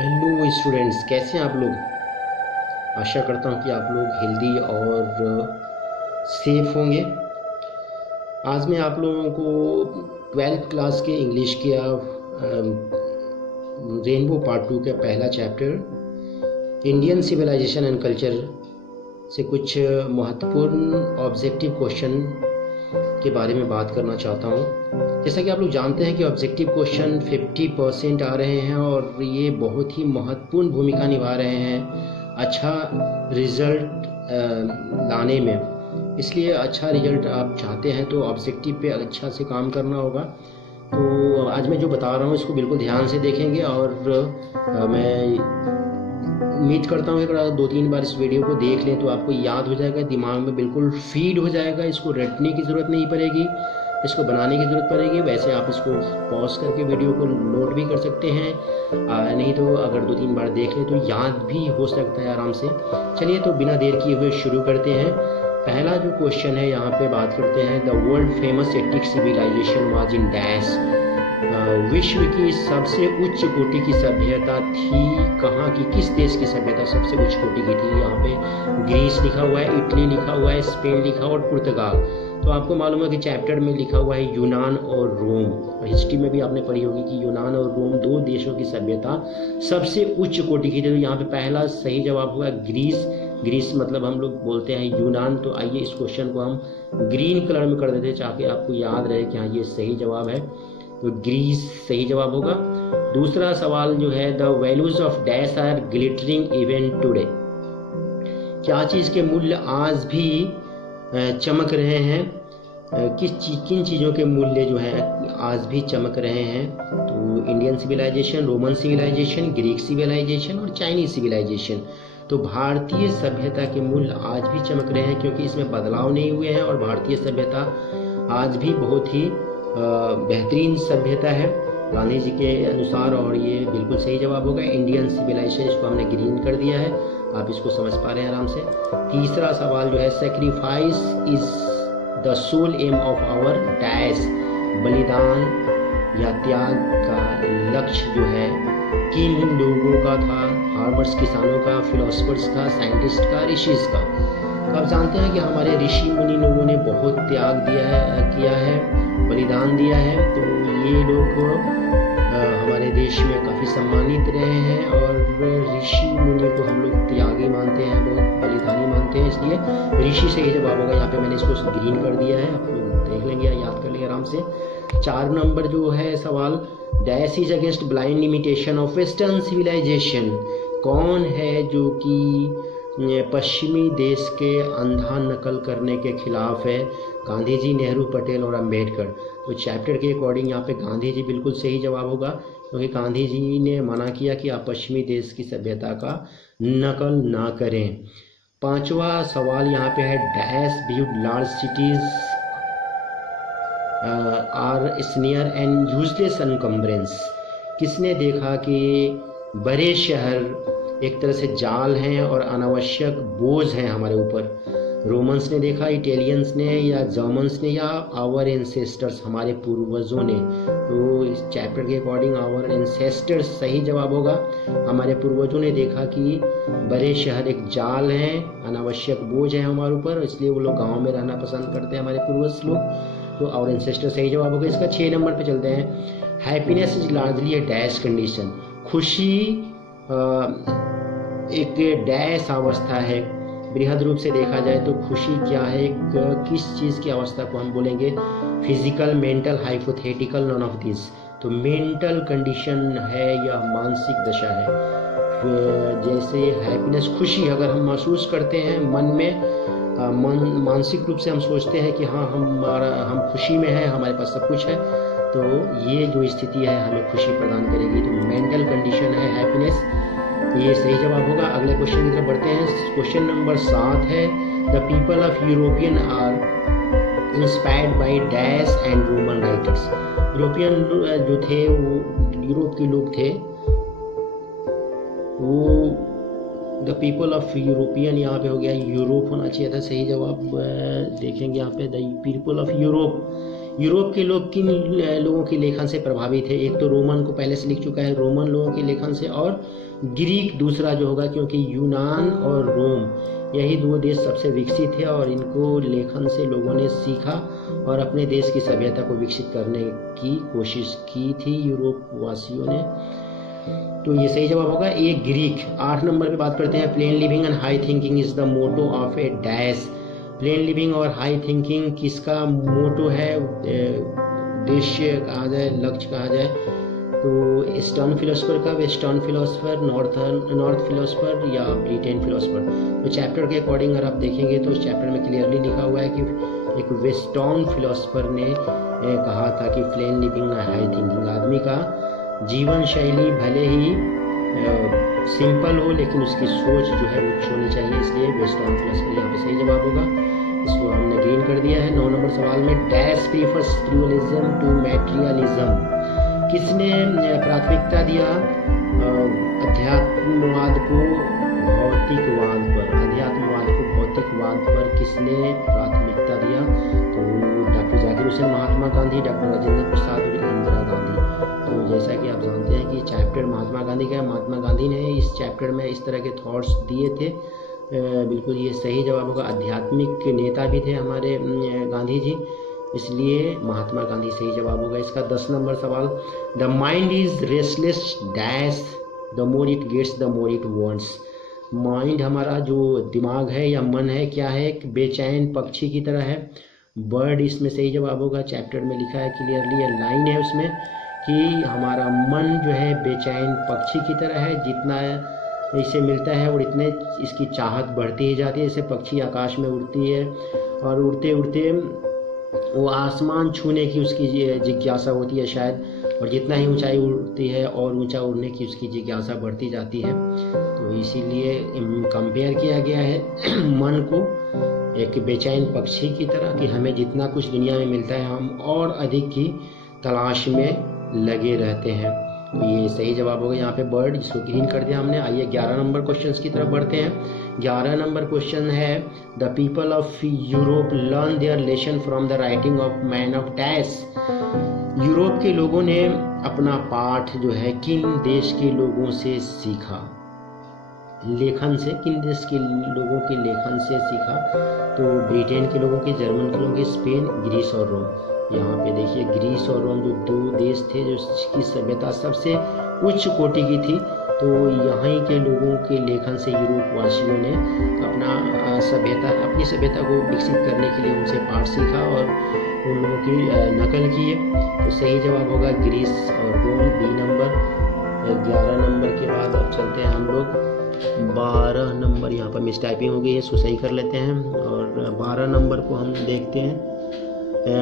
Hello students, कैसे हैं आप लोग। आशा करता हूं कि आप लोग हेल्दी और सेफ होंगे। आज मैं आप लोगों को 12th क्लास के इंग्लिश के रेनबो पार्ट 2 का पहला chapter Indian civilisation and culture से कुछ महत्वपूर्ण ऑब्जेक्टिव क्वेश्चन के बारे में बात करना चाहता हूँ। जैसा कि आप लोग जानते हैं कि ऑब्जेक्टिव क्वेश्चन 50% आ रहे हैं और ये बहुत ही महत्वपूर्ण भूमिका निभा रहे हैं अच्छा रिजल्ट लाने में। इसलिए अच्छा रिजल्ट आप चाहते हैं तो ऑब्जेक्टिव पे अच्छा से काम करना होगा। तो आज मैं जो बता रहा हूँ इसको बिल्कुल ध्यान से देखेंगे और मैं उम्मीद करता हूँ कि अगर 2-3 बार इस वीडियो को देख लें तो आपको याद हो जाएगा, दिमाग में बिल्कुल फीड हो जाएगा। इसको रटने की ज़रूरत नहीं पड़ेगी, इसको बनाने की ज़रूरत पड़ेगी। वैसे आप इसको पॉज करके वीडियो को नोट भी कर सकते हैं, नहीं तो अगर 2-3 बार देख लें तो याद भी हो सकता है आराम से। चलिए तो बिना देर किए हुए शुरू करते हैं। पहला जो क्वेश्चन है यहाँ पे बात करते हैं, the world famous Attic civilisation was in dash. विश्व की सबसे उच्च कोटि की सभ्यता थी कहाँ की, किस देश की सभ्यता सबसे उच्च कोटि की थी। यहाँ पे ग्रीस लिखा हुआ है, इटली लिखा हुआ है, स्पेन लिखा हुआ और पुर्तगाल। तो आपको मालूम है कि चैप्टर में लिखा हुआ है यूनान और रोम, और हिस्ट्री में भी आपने पढ़ी होगी कि यूनान और रोम दो देशों की सभ्यता सबसे उच्च कोटि की थी। तो यहाँ पे पहला सही जवाब होगा ग्रीस। ग्रीस मतलब हम लोग बोलते हैं यूनान। तो आइए इस क्वेश्चन को हम ग्रीन कलर में कर देते हैं ताकि आपको याद रहे कि हाँ ये सही जवाब है। तो ग्रीस सही जवाब होगा। दूसरा सवाल जो है, the values of dash are glittering even today. क्या चीज़ के मूल्य आज भी चमक रहे हैं, किन चीज़ों के मूल्य जो है आज भी चमक रहे हैं। तो Indian civilisation, Roman civilisation, Greek civilisation और चाइनीज सिविलाइजेशन। तो भारतीय सभ्यता के मूल्य आज भी चमक रहे हैं क्योंकि इसमें बदलाव नहीं हुए हैं और भारतीय सभ्यता आज भी बहुत ही बेहतरीन सभ्यता है गांधी जी के अनुसार, और ये बिल्कुल सही जवाब होगा इंडियन सिविलाइजेशन। इसको हमने ग्रीन कर दिया है, आप इसको समझ पा रहे हैं आराम से। तीसरा सवाल जो है, sacrifice is the soul aim of our dash. बलिदान या त्याग का लक्ष्य जो है किन लोगों का था। फार्मर्स किसानों का, फिलोसफर्स का, साइंटिस्ट का, ऋषिज का। तो आप जानते हैं कि हमारे ऋषि मुनि लोगों ने बहुत त्याग किया है, बलिदान दिया है। तो ये लोग हमारे देश में काफ़ी सम्मानित रहे हैं और ऋषि मुनि को हम लोग त्यागी मानते हैं, बहुत बलिदानी मानते हैं। इसलिए ऋषि से ही जवाब होगा। यहाँ पे मैंने इसको ग्रीन कर दिया है, आप लोग देख लेंगे या याद कर लेंगे आराम से। 4 नंबर जो है सवाल, dash is against blind imitation of western civilisation. कौन है जो कि पश्चिमी देश के अंधा नकल करने के खिलाफ है। गांधी जी, नेहरू, पटेल और अंबेडकर। तो चैप्टर के अकॉर्डिंग यहाँ पे गांधी जी बिल्कुल सही जवाब होगा क्योंकि गांधी जी ने मना किया कि आप पश्चिमी देश की सभ्यता का नकल ना करें। 5वां सवाल यहाँ पे है, dash viewed large cities are sneer and useless encumbrance. किसने देखा कि बड़े शहर एक तरह से जाल हैं और अनावश्यक बोझ हैं हमारे ऊपर। रोमन्स ने देखा, इटालियंस ने, या जर्मन्स ने, या आवर एंसेस्टर्स हमारे पूर्वजों ने। तो इस चैप्टर के अकॉर्डिंग आवर एंसेस्टर्स सही जवाब होगा। हमारे पूर्वजों ने देखा कि बड़े शहर एक जाल हैं, अनावश्यक बोझ है हमारे ऊपर, इसलिए वो लोग गाँव में रहना पसंद करते हैं हमारे पूर्वज लोग। तो आवर एंसेस्टर सही जवाब होगा इसका। 6 नंबर पे चलते हैं, happiness is largely a dash condition. खुशी एक डैश अवस्था है। बृहद रूप से देखा जाए तो खुशी क्या है, किस चीज़ की अवस्था को हम बोलेंगे, physical, mental, hypothetical, none of this. तो मेंटल कंडीशन है या मानसिक दशा है। जैसे हैप्पीनेस, खुशी अगर हम महसूस करते हैं मन में, मानसिक रूप से हम सोचते हैं कि हाँ हम खुशी में हैं, हमारे पास सब कुछ है, तो ये जो स्थिति है हमें खुशी प्रदान करेगी। तो मेंटल कंडीशन है हैप्पीनेस, ये सही जवाब होगा। अगले क्वेश्चन की तरफ बढ़ते हैं। क्वेश्चन नंबर 7 है, the people of European are inspired by dash and Roman writers. European जो थे, वो यूरोप के लोग थे, वो द पीपल ऑफ यूरोपियन, यहाँ पे हो गया यूरोप होना चाहिए था सही जवाब। देखेंगे यहाँ पे the people of Europe, Europe के लोग किन लोगों के लेखन से प्रभावित है? एक तो रोमन को पहले से लिख चुका है, रोमन लोगों के लेखन से, और ग्रीक दूसरा जो होगा, क्योंकि यूनान और रोम यही दो देश सबसे विकसित है और इनको लेखन से लोगों ने सीखा और अपने देश की सभ्यता को विकसित करने की कोशिश की थी यूरोप वासियों ने। तो ये सही जवाब होगा ए ग्रीक। 8 नंबर पे बात करते हैं, plain living and high thinking is the motto of a dash. Plain living और हाई थिंकिंग किसका मोटो है, उद्देश्य कहा जाए, लक्ष्य कहा जाए? तो ईस्टर्न फिलोसफर का, वेस्टर्न फिलोसफर, नॉर्थ फिलोसफर या ब्रिटेन फिलोसफर? तो चैप्टर के अकॉर्डिंग अगर आप देखेंगे तो उस चैप्टर में क्लियरली लिखा हुआ है कि एक वेस्टर्न फिलोसफर ने कहा था कि plane living and high thinking, आदमी का जीवन शैली भले ही सिंपल हो लेकिन उसकी सोच जो है उच्च होनी चाहिए, इसलिए वेस्टर्न फिलोसफी यहाँ पे सही जवाब होगा। इसको हमने ग्रीन कर दिया है। 9 नंबर सवाल में, dash prefers spiritualism to materialism. किसने प्राथमिकता दिया अध्यात्मवाद को भौतिकवाद पर? अध्यात्मवाद को भौतिकवाद पर किसने प्राथमिकता दिया? तो डॉक्टर जाकिर हुसैन, महात्मा गांधी, डॉक्टर राजेंद्र प्रसाद और इंदिरा गांधी। तो जैसा कि आप जानते हैं कि चैप्टर महात्मा गांधी का है, महात्मा गांधी ने इस चैप्टर में इस तरह के थॉट्स दिए थे। बिल्कुल ये सही जवाब होगा। आध्यात्मिक नेता भी थे हमारे गांधी जी, इसलिए महात्मा गांधी सही जवाब होगा इसका। 10 नंबर सवाल, the mind is restless dash the more it gets the more it wants. Mind हमारा जो दिमाग है या मन है क्या है? एक बेचैन पक्षी की तरह है, बर्ड इसमें सही जवाब होगा। चैप्टर में लिखा है क्लियरली, लाइन है उसमें कि हमारा मन जो है बेचैन पक्षी की तरह है, जितना इसे मिलता है और इतने इसकी चाहत बढ़ती ही जाती है। जैसे पक्षी आकाश में उड़ती है और उड़ते उड़ते वो आसमान छूने की उसकी जिज्ञासा होती है शायद, और जितना ही ऊंचाई उड़ती है और ऊंचा उड़ने की उसकी जिज्ञासा बढ़ती जाती है। तो इसीलिए कंपेयर किया गया है मन को एक बेचैन पक्षी की तरह कि हमें जितना कुछ दुनिया में मिलता है हम और अधिक की तलाश में लगे रहते हैं। तो ये सही जवाब होगा यहाँ पे बर्ड, जिसको ग्रीन कर दिया हमने। आइए 11 नंबर क्वेश्चंस की तरफ बढ़ते हैं। 11 नंबर क्वेश्चन है, the people of Europe learn their lesson from the writing of man of dash. Europe के लोगों ने अपना पाठ जो है किन देश के लोगों से सीखा? लेखन से, किन देश के लोगों के लेखन से सीखा? तो ब्रिटेन के लोगों के, जर्मन के लोगों के, स्पेन, ग्रीस और रोम। यहाँ पे देखिए ग्रीस और रोम जो दो देश थे जो की सभ्यता सबसे उच्च कोटि की थी, तो यहाँ के लोगों के लेखन से यूरोप वासियों ने अपनी सभ्यता को विकसित करने के लिए उनसे पाठ सीखा और उन लोगों की नकल की है। तो सही जवाब होगा ग्रीस और रोम, बी नंबर। 11 नंबर के बाद अब चलते हैं हम लोग 12 नंबर, यहाँ पर मिस टाइपिंग हो गई है, इसको सही कर लेते हैं। और 12 नंबर को हम देखते हैं,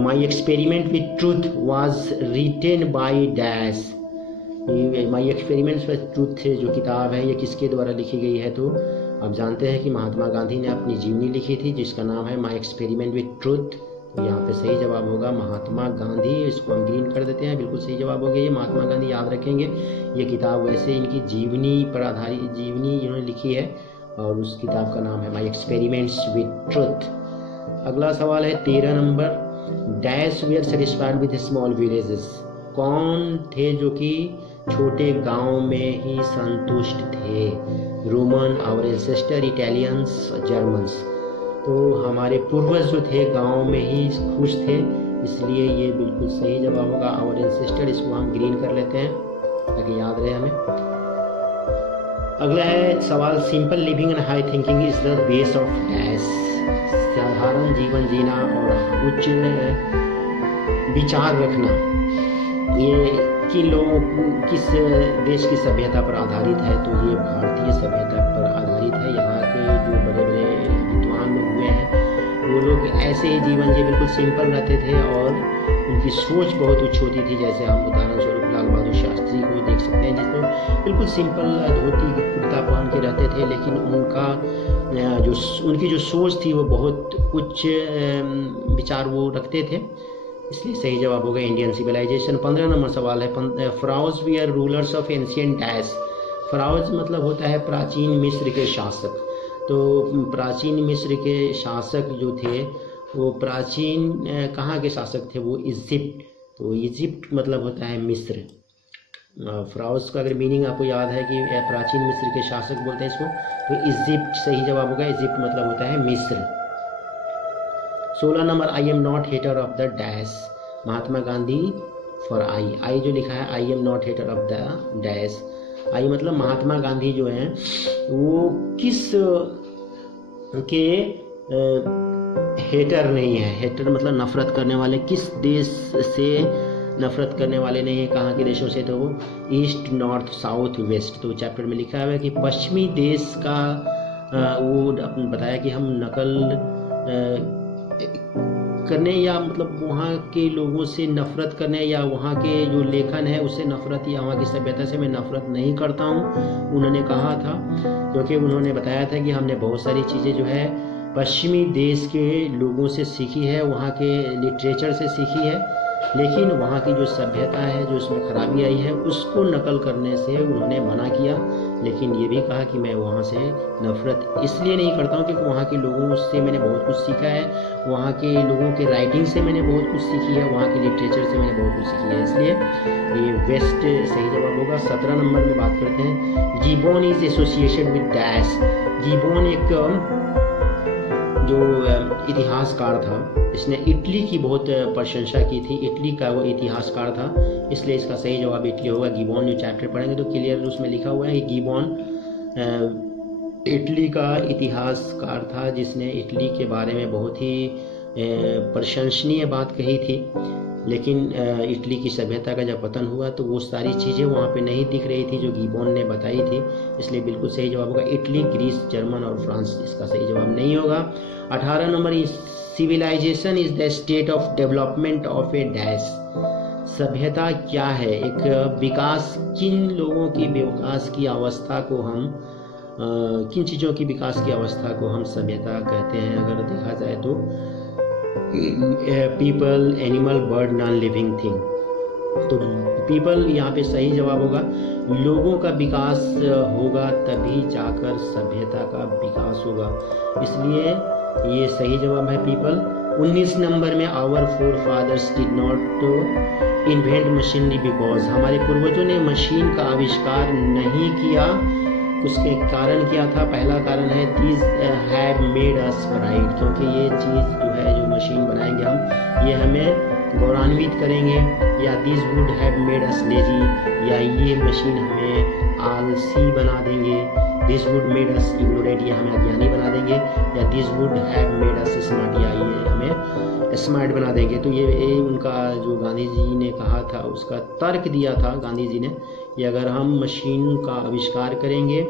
my experiment with truth was written by dash. My experiments with truth जो किताब है ये किसके द्वारा लिखी गई है? तो आप जानते हैं कि महात्मा गांधी ने अपनी जीवनी लिखी थी जिसका नाम है माई एक्सपेरिमेंट विथ ट्रूथ। तो यहाँ पे सही जवाब होगा महात्मा गांधी, इसको हम ग्रीन कर देते हैं, बिल्कुल सही जवाब हो गया ये महात्मा गांधी। याद रखेंगे ये किताब वैसे इनकी जीवनी पर आधारित जीवनी इन्होंने लिखी है और उस किताब का नाम है माई एक्सपेरिमेंट्स विथ ट्रूथ। अगला सवाल है 13 number, dash were satisfied with small villages. कौन थे जो कि छोटे गांव में ही संतुष्ट थे? Roman, our ancestor, Italians, Germans. तो हमारे पूर्वज जो थे गांव में ही खुश थे, इसलिए ये बिल्कुल सही जवाब होगा आवर एंसेस्टर। इसको हम ग्रीन कर लेते हैं ताकि याद रहे हमें। अगला है सवाल, simple living and high thinking is the base of dash. साधारण जीवन जीना और उच्च विचार रखना ये किन लोगों, किस देश की सभ्यता पर आधारित है? तो ये भारतीय सभ्यता पर आधारित है। यहाँ के जो बड़े बड़े विद्वान लोग हुए हैं वो लोग ऐसे ही जीवन जी बिल्कुल सिंपल रहते थे और उनकी सोच बहुत उच्च होती थी। जैसे हम उदाहरण स्वरूप लाल बहादुर शास्त्री को देख सकते हैं जिसमें बिल्कुल सिंपल धोती कुर्ता पहन के रहते थे, लेकिन उनकी जो सोच थी वो बहुत उच्च विचार वो रखते थे, इसलिए सही जवाब होगा इंडियन सिविलाइजेशन। 15 नंबर सवाल है, pharaohs we are rulers of ancient dash. Pharaohs मतलब होता है प्राचीन मिस्र के शासक। तो प्राचीन मिस्र के शासक जो थे वो प्राचीन कहाँ के शासक थे? वो इजिप्ट। तो इजिप्ट मतलब होता है मिस्र। फ़राओस का अगर मीनिंग आपको याद है कि प्राचीन मिस्र के शासक बोलते हैं इसको, तो इजिप्ट सही जवाब होगा। इजिप्ट मतलब होता है मिस्र। 16 number, I am not hater of the dash. Mahatma Gandhi for I जो लिखा है, I am not hater of the dash. I मतलब महात्मा गांधी जो हैं वो किस के हेटर नहीं है। हेटर मतलब नफरत करने वाले। किस देश से नफरत करने वाले नहीं है? कहाँ के देशों से? तो वो ईस्ट, नॉर्थ, साउथ, वेस्ट। तो चैप्टर में लिखा हुआ है कि पश्चिमी देश का वो अपने बताया कि हम नकल करने या मतलब वहाँ के लोगों से नफरत करने या वहाँ के जो लेखन है उससे नफरत या वहाँ की सभ्यता से मैं नफरत नहीं करता हूँ, उन्होंने कहा था। क्योंकि उन्होंने बताया था कि हमने बहुत सारी चीज़ें जो है पश्चिमी देश के लोगों से सीखी है, वहाँ के लिटरेचर से सीखी है, लेकिन वहाँ की जो सभ्यता है जो उसमें खराबी आई है उसको नकल करने से उन्होंने मना किया। लेकिन ये भी कहा कि मैं वहाँ से नफरत इसलिए नहीं करता हूँ क्योंकि वहाँ के लोगों से मैंने बहुत कुछ सीखा है, वहाँ के लोगों के राइटिंग से मैंने बहुत कुछ सीखी है, वहाँ के लिटरेचर से मैंने बहुत कुछ सीखी है, इसलिए ये वेस्ट सही जवाब होगा। 17 नंबर में बात करते हैं, Gibbon is associated with dash. Gibbon एक जो इतिहासकार था, इसने इटली की बहुत प्रशंसा की थी। इटली का वो इतिहासकार था, इसलिए इसका सही जवाब इटली होगा। गिबोन जो चैप्टर पढ़ेंगे तो क्लियर उसमें लिखा हुआ है कि गिबोन इटली का इतिहासकार था जिसने इटली के बारे में बहुत ही प्रशंसनीय बात कही थी। लेकिन इटली की सभ्यता का जब पतन हुआ तो वो सारी चीज़ें वहाँ पे नहीं दिख रही थी जो गिबोन ने बताई थी, इसलिए बिल्कुल सही जवाब होगा इटली, ग्रीस, जर्मन और फ्रांस। इसका सही जवाब नहीं होगा। 18 number, civilisation is the state of development of a dash. सभ्यता क्या है? एक विकास, किन लोगों की विकास की अवस्था को हम किन चीज़ों की विकास की अवस्था को हम सभ्यता कहते हैं? अगर देखा जाए तो people, animal, bird, non living thing. तो पीपल यहाँ पे सही जवाब होगा। लोगों का विकास होगा तभी जाकर सभ्यता का विकास होगा, इसलिए ये सही जवाब है पीपल। 19 नंबर में, our forefathers did not invent machinery because. हमारे पूर्वजों ने मशीन का आविष्कार नहीं किया, उसके कारण क्या था? पहला कारण है these have made us pride, क्योंकि ये चीज़ जो है जो मशीन बनाएंगे हम, ये हमें गौरवान्वित करेंगे। या these would have made us lazy, या ये मशीन हमें आलसी बना देंगे। This would made us ignorant, ये हमें अज्ञानी बना देंगे। या this would have made us smart, या ये हमें स्मार्ट बना देंगे। तो ये उनका जो गांधी जी ने कहा था उसका तर्क दिया था गांधी जी ने, कि अगर हम मशीन का आविष्कार करेंगे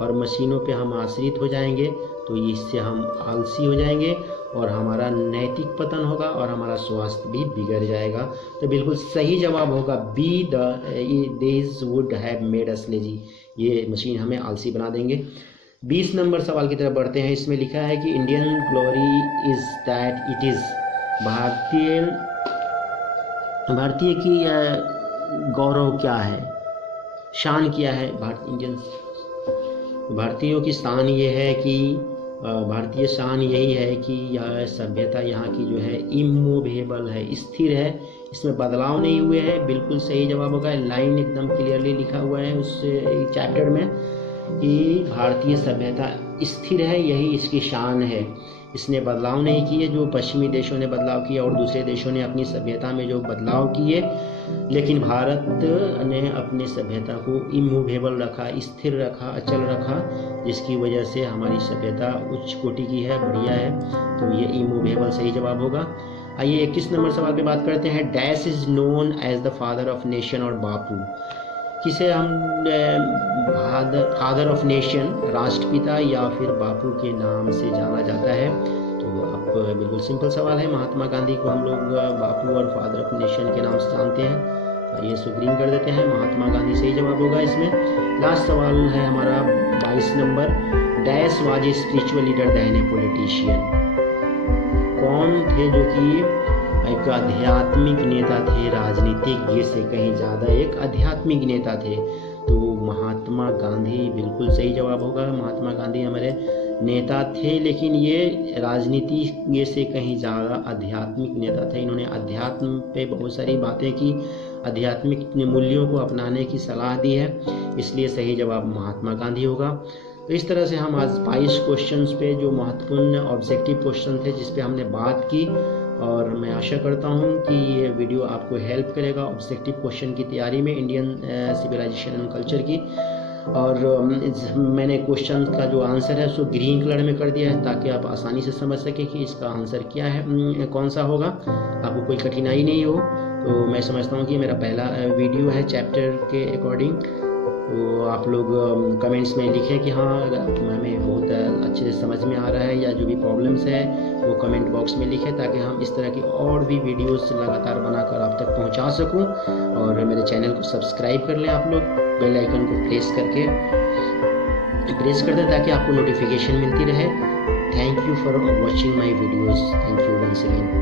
और मशीनों पे हम आश्रित हो जाएंगे तो इससे हम आलसी हो जाएंगे और हमारा नैतिक पतन होगा और हमारा स्वास्थ्य भी बिगड़ जाएगा। तो बिल्कुल सही जवाब होगा B, these would have made us lazy, ये मशीन हमें आलसी बना देंगे। 20 नंबर सवाल की तरफ बढ़ते हैं। इसमें लिखा है कि Indian glory is that it is. भारतीय की गौरव क्या है, शान क्या है? भारतीयों की शान ये है कि भारतीय शान यही है कि यह सभ्यता यहाँ की जो है इमूवेबल है, स्थिर है, इसमें बदलाव नहीं हुए हैं। बिल्कुल सही जवाब होगा। लाइन एकदम क्लियरली लिखा हुआ है उस चैप्टर में कि भारतीय सभ्यता स्थिर है, यही इसकी शान है, इसने बदलाव नहीं किए। जो पश्चिमी देशों ने बदलाव किया और दूसरे देशों ने अपनी सभ्यता में जो बदलाव किए, लेकिन भारत ने अपनी सभ्यता को इमूवेबल रखा, स्थिर रखा, अचल रखा, जिसकी वजह से हमारी सभ्यता उच्च कोटि की है, बढ़िया है। तो ये इमूवेबल सही जवाब होगा। आइए 21 नंबर सवाल पे बात करते हैं। Dash is known as the father of nation और बापू। किसे हम फादर ऑफ नेशन, राष्ट्रपिता या फिर बापू के नाम से जाना जाता है? तो आप बिल्कुल सिंपल सवाल है। महात्मा गांधी को हम लोग बापू और फादर ऑफ नेशन के नाम से जानते हैं। ये सुग्रीन कर देते हैं, महात्मा गांधी सही जवाब होगा इसमें। लास्ट सवाल है हमारा 22 number. Dash was a spiritual leader than a politician. कौन थे जो कि एक आध्यात्मिक नेता थे, राजनीतिज्ञ से कहीं ज़्यादा एक आध्यात्मिक नेता थे? तो महात्मा गांधी बिल्कुल सही जवाब होगा। महात्मा गांधी हमारे नेता थे, लेकिन ये राजनीति ये से कहीं ज़्यादा आध्यात्मिक नेता थे। इन्होंने अध्यात्म पे बहुत सारी बातें की, आध्यात्मिक मूल्यों को अपनाने की सलाह दी है, इसलिए सही जवाब महात्मा गांधी होगा। तो इस तरह से हम आज 22 क्वेश्चंस पे जो महत्वपूर्ण ऑब्जेक्टिव क्वेश्चन थे जिस पे हमने बात की, और मैं आशा करता हूँ कि ये वीडियो आपको हेल्प करेगा ऑब्जेक्टिव क्वेश्चन की तैयारी में इंडियन सिविलाइजेशन एंड कल्चर की। और मैंने क्वेश्चन का जो आंसर है उसको ग्रीन कलर में कर दिया है ताकि आप आसानी से समझ सकें कि इसका आंसर क्या है, कौन सा होगा, आपको कोई कठिनाई नहीं हो। तो मैं समझता हूँ कि मेरा पहला वीडियो है चैप्टर के अकॉर्डिंग। तो आप लोग कमेंट्स में लिखें कि हाँ हमें बहुत अच्छे से समझ में आ रहा है, या जो भी प्रॉब्लम्स है वो कमेंट बॉक्स में लिखें ताकि हम इस तरह की और भी वीडियोस लगातार बनाकर आप तक पहुंचा सकूं। और मेरे चैनल को सब्सक्राइब कर लें आप लोग, बेल आइकन को प्रेस कर दें ताकि आपको नोटिफिकेशन मिलती रहे। Thank you for watching my videos. Thank you once again.